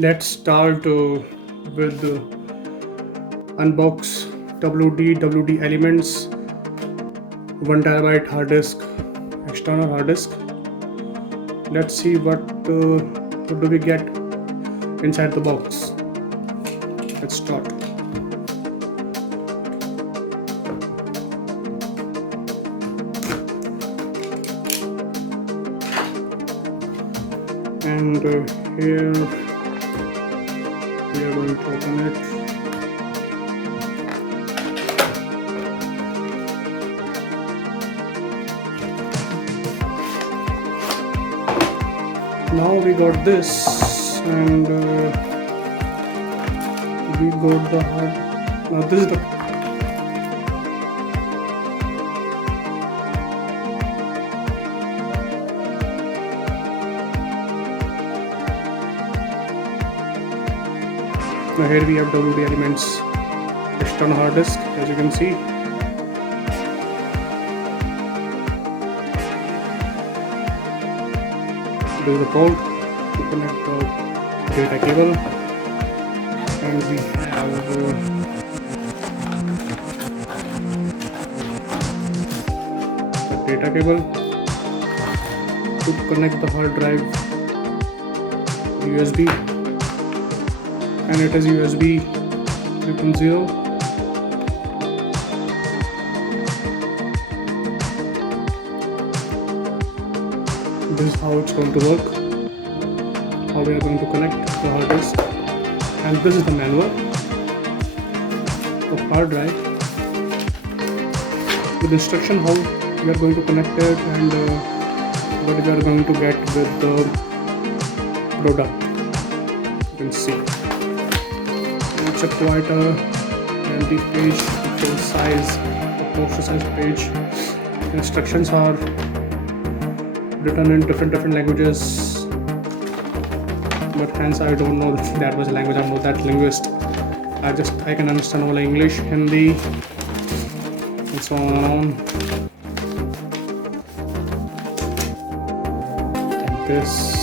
Let's start with unbox WD Elements 1 terabyte hard disk, external hard disk. Let's see what do we get inside the box. Let's start. And here we are going to open it. Now we got this, and we got the hard. Now this is the now here we have WD Elements external hard disk, as you can see. This is the port to connect the data cable, and we have the data cable to connect the hard drive USB, and it is USB 3.0. This is how it's going to work, how we are going to connect the hard disk, and this is the manual of hard drive with instruction how we are going to connect it and what we are going to get with the product. You can see it's a quite a lengthy page, full size, a poster size page. Instructions are written in different languages, but hence I don't know that was a language. I'm not that linguist. I can understand only English, Hindi, and so on. Like this.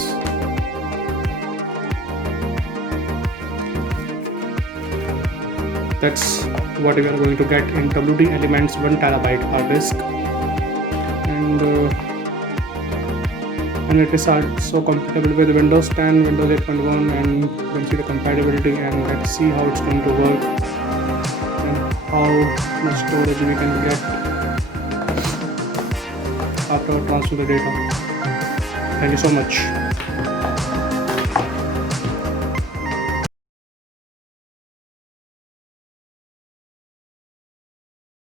That's what we are going to get in WD Elements 1 terabyte hard disk, and it is also compatible with Windows 10, Windows 8.1, and you can see the compatibility. And let's see how it's going to work and how much storage we can get after transfer the data. Thank you so much.